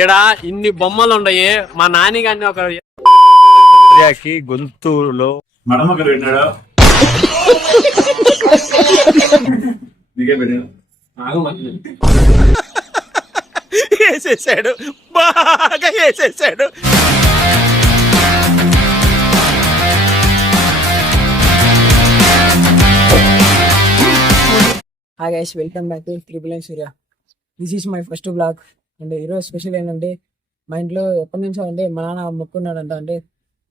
ఈడ ఇన్ని బొమ్మలు ఉన్నాయి. మా నాని గారిని ఒక గొంతులో మడమకలు పెట్టినాడు. నీకే పెట్టాడు. వేసేసాడు, బాగా వేసేసాడు. Hi guys, welcome back to triple nine Surya. This is my first blog. And ఈరోజు స్పెషల్ ఏంటంటే, మా ఇంట్లో ఎప్పటి నుంచో అంటే మా నాన్న మొక్కున్నాడంట. అంటే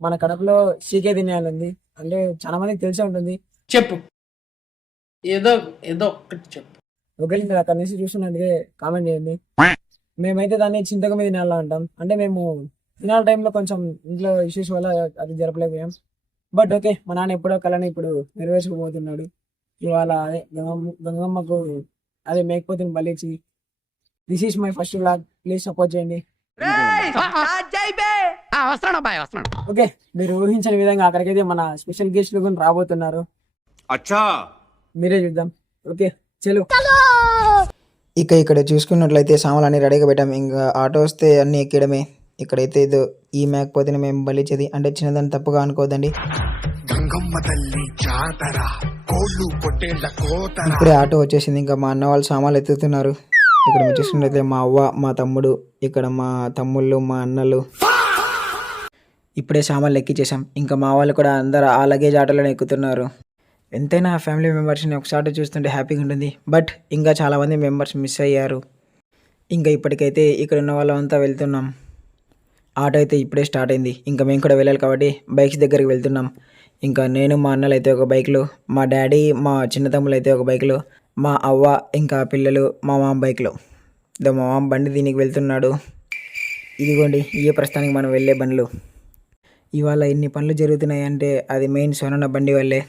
మన కడపలో సీకే తినేయాలి. అంటే చాలా మందికి తెలిసే ఉంటుంది. చెప్పు, ఏదో ఏదో ఒక్కటి చెప్పు. ఒకవేళ మీరు అక్కడ నుంచి చూస్తున్నట్టుగా కామెంట్ చేయండి. మేమైతే దాన్ని చింతక మీద తినాలా అంటాం. అంటే మేము తినాల టైంలో కొంచెం ఇంట్లో ఇష్యూస్ వల్ల అది జరపలేకపోయాం. బట్ ఓకే, మా నాన్న ఎప్పుడో కళని ఇప్పుడు నెరవేర్చుకుపోతున్నాడు. ఇవాళ అదే గంగమ్మకు అదే మేకపోతుంది బలిచి. This is my first blog, please support చేయండి. ఓకే, మీరు ఊహించిన విధంగా అక్కడికైతే మన స్పెషల్ గెస్ట్లు కూడా రాబోతున్నారు. మీరే చూద్దాం. ఓకే చలో. ఇక్కడ చూసుకున్నట్లయితే సామాన్లు రెడీగా పెట్టాం. ఇంకా ఆటో వస్తే అన్ని ఎక్కడమే. ఇక్కడైతే ఏదో ఈ మేకపోతేనే మేము బలిచేది, అంటే చిన్నదాన్ని తప్పుగా అనుకోదండి. ఇప్పుడే ఆటో వచ్చేసింది. ఇంకా మా అన్న వాళ్ళు సామాన్లు ఎత్తుతున్నారు. ఇక్కడ మీరు చూసుకున్నట్లయితే మా అవ్వ, మా తమ్ముడు, ఇక్కడ మా తమ్ముళ్ళు, మా అన్నలు ఇప్పుడే సామాన్లు ఎక్కించేసాం. ఇంకా మా వాళ్ళు కూడా అందరు ఆ లగేజ్ ఆటోలోనే ఎక్కుతున్నారు. ఎంతైనా ఫ్యామిలీ మెంబర్స్ని ఒకసారి చూస్తుంటే హ్యాపీగా ఉంటుంది. బట్ ఇంకా చాలామంది మెంబర్స్ మిస్ అయ్యారు. ఇంకా ఇప్పటికైతే ఇక్కడ ఉన్న వాళ్ళంతా వెళ్తున్నాం. ఆటో అయితే ఇప్పుడే స్టార్ట్ అయింది. ఇంకా మేము కూడా వెళ్ళాలి కాబట్టి బైక్స్ దగ్గరికి వెళ్తున్నాం. ఇంకా నేను, మా అన్నలు అయితే ఒక బైక్లో, మా డాడీ, మా చిన్న తమ్ముళ్ళు అయితే ఒక బైక్లో, మా అవ్వ ఇంకా పిల్లలు మా మామ బైక్లో. మా మామ బండి దీనికి వెళ్తున్నాడు. ఇదిగోండి ఇవే ప్రస్తుతానికి మనం వెళ్ళే బండ్లు. ఇవాళ ఇన్ని పనులు జరుగుతున్నాయంటే అది మెయిన్ సోనన్న బండి వల్లే.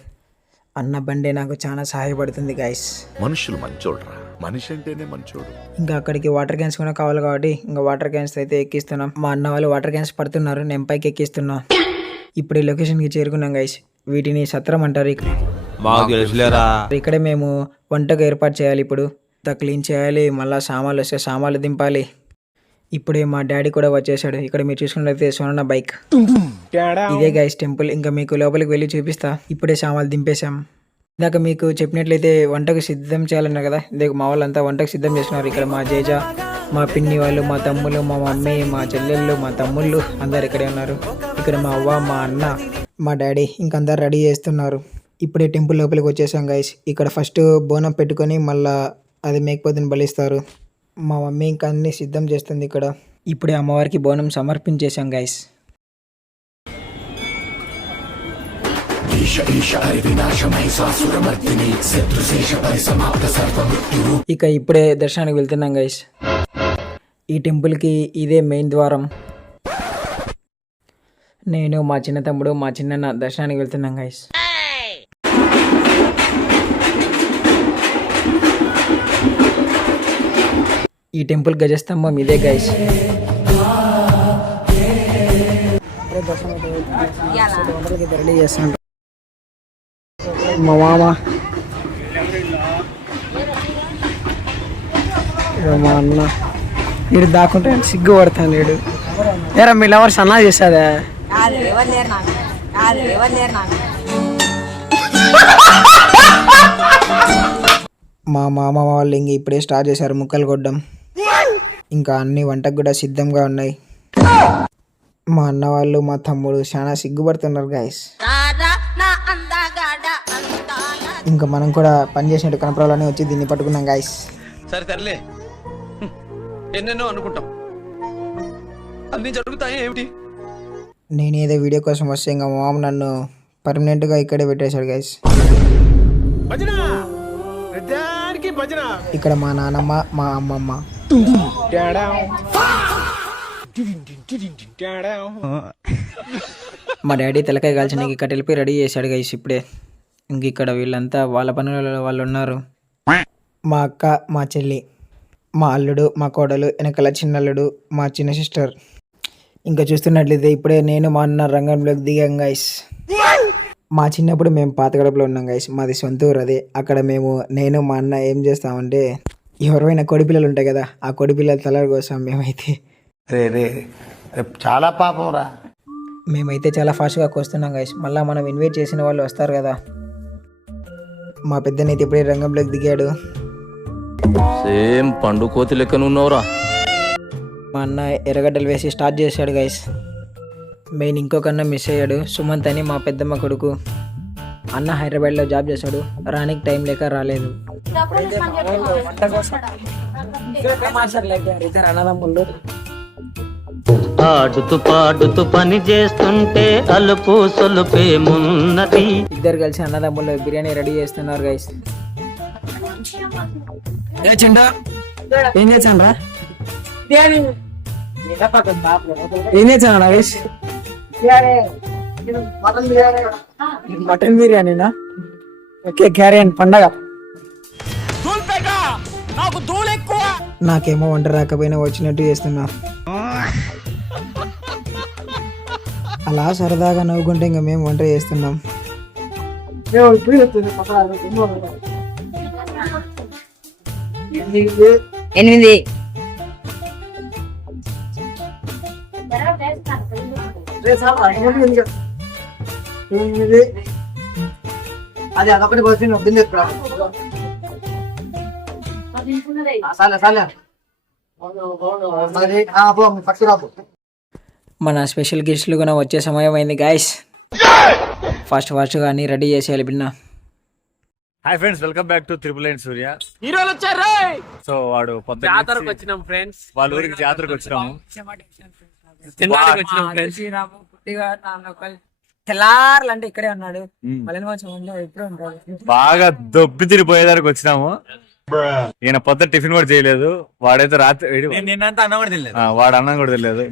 అన్న బండే నాకు చాలా సహాయపడుతుంది గైస్. మనుషులు మంచోడ్రా, మనిషి అంటేనే మంచోడు. ఇంకా అక్కడికి వాటర్ క్యాన్స్ కూడా కావాలి కాబట్టి ఇంకా వాటర్ క్యాన్స్ అయితే ఎక్కిస్తున్నాం. మా అన్న వాళ్ళు వాటర్ క్యాన్స్ పడుతున్నారు, నేను పైకి ఎక్కిస్తున్నా. ఇప్పుడు ఈ లొకేషన్కి చేరుకున్నాం గైస్. వీటిని సత్రం అంటారు. ఇక్కడే మేము వంటకు ఏర్పాటు చేయాలి. ఇప్పుడు క్లీన్ చేయాలి, మళ్ళీ సామాన్లు వస్తే సామాన్లు దింపాలి. ఇప్పుడే మా డాడీ కూడా వచ్చేసాడు. ఇక్కడ మీరు చూసుకున్నట్లయితే సోనన్న బైక్. ఇదే గైస్ టెంపుల్. ఇంకా మీకు లోపలికి వెళ్ళి చూపిస్తా. ఇప్పుడే సామాన్లు దింపేశాం. ఇందాక మీకు చెప్పినట్లయితే వంటకు సిద్ధం చేయాలన్నారు కదా, ఇదే మా వాళ్ళంతా వంటకు సిద్ధం చేస్తున్నారు. ఇక్కడ మా జేజ, మా పిన్ని వాళ్ళు, మా తమ్ముళ్ళు, మా మమ్మీ, మా చెల్లెళ్ళు, మా తమ్ముళ్ళు అందరు ఇక్కడే ఉన్నారు. ఇక్కడ మా అవ్వ, మా అన్న, మా డాడీ ఇంకందరు రెడీ చేస్తున్నారు. ఇప్పుడే టెంపుల్ లోపలికి వచ్చేసాం గైస్. ఇక్కడ ఫస్ట్ బోనం పెట్టుకొని మళ్ళా అది మేకపోతుని బలిస్తారు. మా మమ్మీ ఇంకా అన్ని సిద్ధం చేస్తుంది ఇక్కడ. ఇప్పుడే అమ్మవారికి బోనం సమర్పించేశాం గైస్. ఇక ఇప్పుడే దర్శనానికి వెళ్తున్నాం గైస్. ఈ టెంపుల్కి ఇదే మెయిన్ ద్వారం. నేను, మా చిన్న తమ్ముడు, మా చిన్నన్న దర్శనానికి వెళ్తున్నాం గైస్. ఈ టెంపుల్ గజస్తంభం ఇదే గైస్. రెడీ చేస్తాను. మా మామ, మా అన్న వీడు దాక్కుంటే సిగ్గు పడతాను. వీడు ఏరా మీ లవర్ సన్నా చేస్తాదా? మా మామ వాళ్ళు ఇంక ఇప్పుడే స్టార్ట్ చేశారు ముక్కలు కొట్టడం. ఇంకా అన్ని వంటకు కూడా సిద్ధంగా ఉన్నాయి. మా అన్న వాళ్ళు, మా తమ్ముడు చాలా సిగ్గుపడుతున్నారు గైస్. ఇంకా మనం కూడా పని చేసినట్టు కనపరాలని వచ్చి దీన్ని పట్టుకున్నాం గైస్. సరే తరలే, ఎన్నెన్నో అనుకుంటాం, అన్ని జరుగుతాయి ఏమిటి. నేనేదో వీడియో కోసం వస్తే ఇంకా మా మామ నన్ను పర్మనెంట్గా ఇక్కడే పెట్టేశాడు గైస్. ఇక్కడ మా నానమ్మ, మా అమ్మమ్మ. మా డాడీ తలకాయ కాల్చడానికి కట్టెలపై రెడీ చేశాడు గైస్ ఇప్పుడే. ఇంక ఇక్కడ వీళ్ళంతా వాళ్ళ పనులలో వాళ్ళు ఉన్నారు. మా అక్క, మా చెల్లి, మా అల్లుడు, మా కోడలు, వెనకాల చిన్నల్లుడు, మా చిన్న సిస్టర్. ఇంకా చూస్తున్నట్లయితే ఇప్పుడే నేను, మా అన్న రంగంలోకి దిగాం గైస్. మా చిన్నప్పుడు మేము పాత గడపలో ఉన్నాం గైస్. మాది సొంత ఊరు అదే. అక్కడ నేను, మా అన్న ఏం చేస్తామంటే ఎవరైనా కోడి పిల్లలు ఉంటాయి కదా, ఆ కోడి పిల్లల తలల కోసం మేమైతే చాలా పాపం రా. మేమైతే చాలా ఫాస్ట్గా కోస్తున్నాం గైస్. మళ్ళీ మనం ఇన్వైట్ చేసిన వాళ్ళు వస్తారు కదా. మా పెద్దనైతే ఇప్పుడే రంగంలోకి దిగాడు. సేమ్ పండు కోతి లెక్కన ఉన్నావురా. మా అన్న ఎర్రగడ్డలు వేసి స్టార్ట్ చేశాడు గైస్. మెయిన్ ఇంకొకన్నా మిస్ అయ్యాడు, సుమంత్ అని మా పెద్దమ్మ కొడుకు. అన్న హైదరాబాద్లో జాబ్ చేశాడు, రానికి టైం లేక రాలేదు. ఇద్దరు అన్నదమ్ముళ్ళు ఆడుతూ పాడుతూ పని చేస్తుంటే అలుపు సొలుపేమున్నది. ఇద్దరు కలిసి అన్నదమ్ముళ్ళు బిర్యానీ రెడీ చేస్తున్నారు గైస్. ఏం చేశాను రా, ఏం చేశాను గైస్? మటన్ బిర్యానీనా? ఓకే, క్యారియన్ పండగ. నాకేమో వంట రాకపోయినా వచ్చినట్టు చేస్తున్నా. అలా సరదాగా నవ్వుకుంటే ఇంకా మేము వంట చేస్తున్నాం. ఎనిమిది అది అదొకటి పోతుంది వద్దు మన స్పెషల్ గెస్ట్లు కూడా వచ్చే సమయం అయింది గాయస్. ఫాస్ట్గా అన్ని రెడీ చేసేయాలి బిన్న. Hi friends, welcome back to triple nine Surya. హీరోలు వచ్చారు. సో వాడు పొద్దున్న జాతరకు వచ్చినాం ఫ్రెండ్స్, వాళ్ళ ఊరికి జాతరకు వచ్చినాము. తినడానికి వచ్చినాం ఫ్రెండ్స్. తెల్లారులు అంటే ఇక్కడే ఉన్నాడు. మళ్ళీ ఎప్పుడు ఉంటాడు. బాగా దొబ్బి తిరిగిపోయేదానికి వచ్చినాము. ఈయన పొద్దున టిఫిన్ కూడా చేయలేదు. వాడైతే రాత్రి వాడు అన్నం కూడా తెలియదు.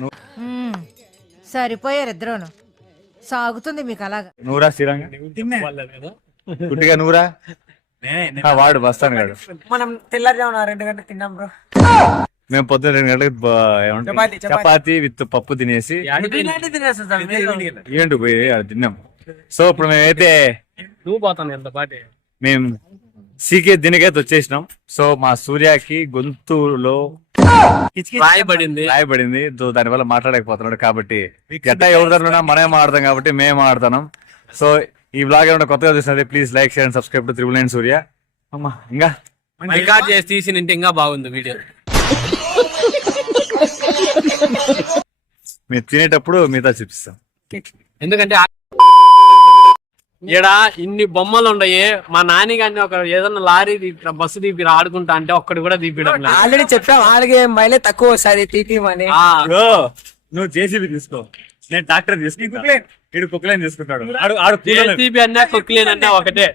సరిపోయారు ఇద్దరును. సాగుతుంది మీకు అలాగా. నూరా శ్రీరంగ గుట్టిగా నూరా వాడు బస్తాను కాడు. మనం తెల్లారుజామున 2 గంటలకు తిన్నాం బ్రో. మేము పొద్దున్న 2 గంటలకు చపాతి విత్ పప్పు తినేసి ఏంటి పోయి అది తిన్నాం. సో ఇప్పుడు మేమైతే నువ్వు పోతాను ఎంత పాటి మేము సీకే దీనికైతే వచ్చేసినాం. సో మా సూర్యకి గొంతులో రాయబడింది. దాని వల్ల మాట్లాడకపోతున్నాడు. కాబట్టి గట్ట ఎవరి దగ్గర మనమే మాట్లాడతాం కాబట్టి మేము ఆడుతున్నాం. సో ఈ బ్లాగ్ ఏమైనా కొత్తగా చూసినది please like share and subscribe to triple nine Surya. అమ్మా ఇంకా రికార్డ్ చేసి తీసినంటే ఇంకా బాగుంది వీడియో. మీరు తినేటప్పుడు మిగతా చూపిస్తాం. ఎందుకంటే ఈడ ఇన్ని బొమ్మలు ఉన్నాయి. మా నాని గారిని ఒక ఏదైనా లారీ బస్సు తీపి ఆడుకుంటా అంటే ఒక్కడు కూడా తీపియడం లేదు. ఆల్రెడీ చెప్పాం వాళ్ళకి మైలే తక్కువ వస్తుంది తీపిమని. నువ్వు జేసీబీ తీసుకో, నేను ట్రాక్టర్ తీసుకుంటా. ఇడు కుక్కలేని తీసుకుంటాడు. జేసీబీ అన్నా కుక్లేన్ అన్నా ఒకటే.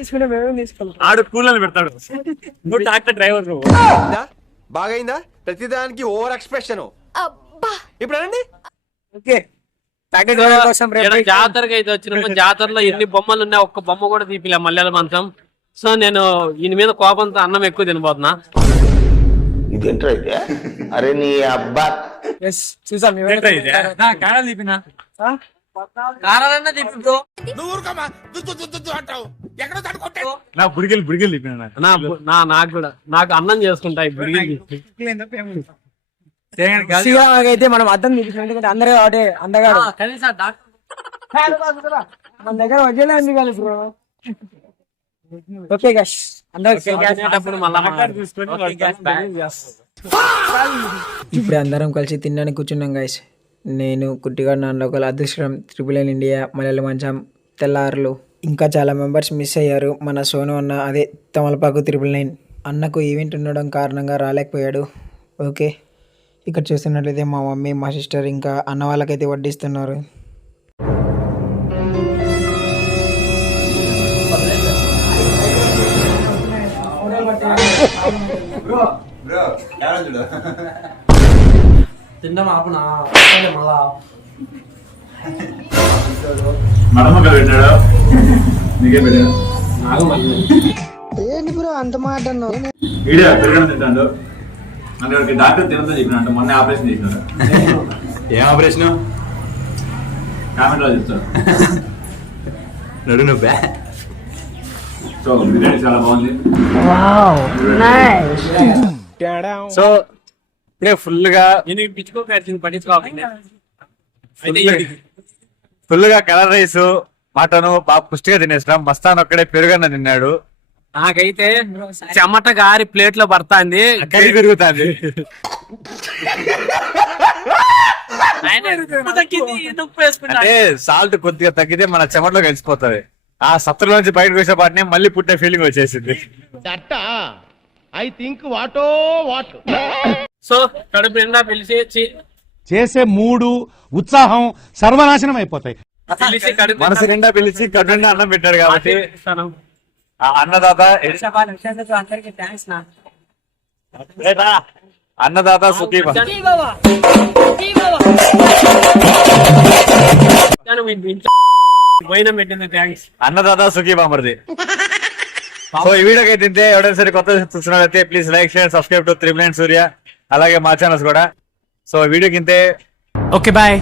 తీసుకుంటే మేమే తీసుకుంటాం. ఆడు కూలని పెడతాడు, నువ్వు ట్రాక్టర్ డ్రైవర్. నువ్వు బాగైందా? ప్రతిదానికి ఓవర్ ఎక్స్ప్రెషన్. ఇప్పుడు అనండి. ఓకే, ఈడ జాతరకి అయితే వచ్చినప్పుడు జాతరలో ఎన్ని బొమ్మలు ఉన్నాయి, ఒక్క బొమ్మ కూడా తీపిలే మల్లెల మంచం. సో నేను ఈయన మీద కోపంతో అన్నం ఎక్కువ తినబోతున్నా. ఇదేంటైతే అరే నీ అబ్బా చూసాం నా బుడిగలు తిప్పినా. నాకు అన్నం చేసుకుంటా ఈ బుడిగిలు. అయితే మనం అర్థం చూపించాం. ఎందుకంటే అందరూ ఒకటే అందగాడు. మన దగ్గర వచ్చేలా ఉంది కదా బ్రో. ఓకే గైస్, ఇప్పుడు అందరం కలిసి తినడానికి కూర్చున్నాం గైస్. నేను కుట్టిగా నాన్న ఒకళ్ళు అదృష్టం, త్రిపుల్ నైన్ ఇండియా, మలయాళ మంచం, తెల్లారులు, ఇంకా చాలా మెంబర్స్ మిస్ అయ్యారు. మన సోను అన్న, అదే తమలపాకు త్రిపుల్ నైన్ అన్నకు ఈవెంట్ ఉండడం కారణంగా రాలేకపోయాడు. ఓకే, ఇక్కడ చూస్తున్నట్లయితే మా మమ్మీ, మా సిస్టర్ ఇంకా అన్న వాళ్ళకైతే వడ్డిస్తున్నారు. మడమక పెట్టాడు, నీకే పెట్టాడు. ఏంటి బ్రో అంత మాట వీడియో పెరగడం తింటాడు. అంటే డాక్టర్ తినతో చెప్పినట్టు మొన్న ఆపరేషన్ చేసినాడు. ఏం ఆపరేషన్? కామెంట్ లో చెప్తాడు. నడు నువ్వు సో బిర్యానీ చాలా బాగుంది. సో ఇప్పుడే ఫుల్ గా ఫుల్ గా కలర్ రైస్ మటన్ బాగా పుష్టిగా తినేసినాం. మస్తాన్ ఒక్కడే పెరుగన్న తిన్నాడు. నాకైతే చెమట గారి ప్లేట్ లో పడతాంది, కై పెరుగుతుంది. అంటే సాల్ట్ కొద్దిగా తగ్గితే మన చెమటలో కలిసిపోతుంది. ఆ సత్తుల నుంచి బయటకు వచ్చే పాటిని మళ్ళీ పుట్టిన ఫీలింగ్ వచ్చేసింది. సో కడుపు నిండా పిలిచి చేసే మూడు ఉత్సాహం సర్వనాశనం అయిపోతాయి. మనసు నిండా పిలిచి కడు నిండా అన్నం పెట్టాడు కాబట్టి ఆ అన్నదాత అన్నదాత సుఖీభవ. అన్నదాత సుఖీభవ మరిది. సో ఈ వీడియోకి అయితే ఎవరైనా సరే కొత్త చూస్తున్నట్లయితే please like share subscribe to 3 Minutes Surya, అలాగే మా ఛానల్స్ కూడా. సో వీడియోకి ఇంతే. Okay bye.